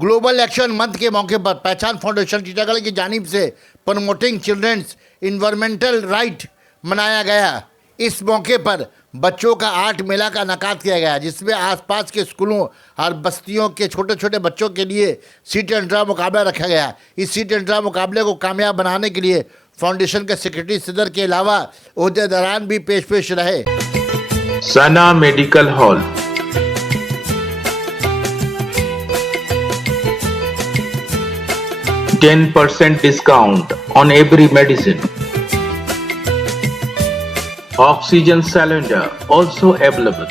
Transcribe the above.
Global action month के मौके पर पहचान फाउंडेशन टीटागढ़ की जानिब से प्रमोटिंग चिल्ड्रंस इन्वायरमेंटल राइट मनाया गया। इस मौके पर बच्चों का आर्ट मेला का इनेकाद किया गया, जिसमें आसपास के स्कूलों और बस्तियों के छोटे छोटे बच्चों के लिए सीट एंड ड्रा मुकाबला रखा गया। इस सीट एंड ड्रा मुकाबले को कामयाब बनाने के लिए फाउंडेशन के सेक्रेटरी सदर के अलावा ओहदेदारान भी पेश रहे। सना medical hall, %10 discount on every medicine. Oxygen cylinder also available.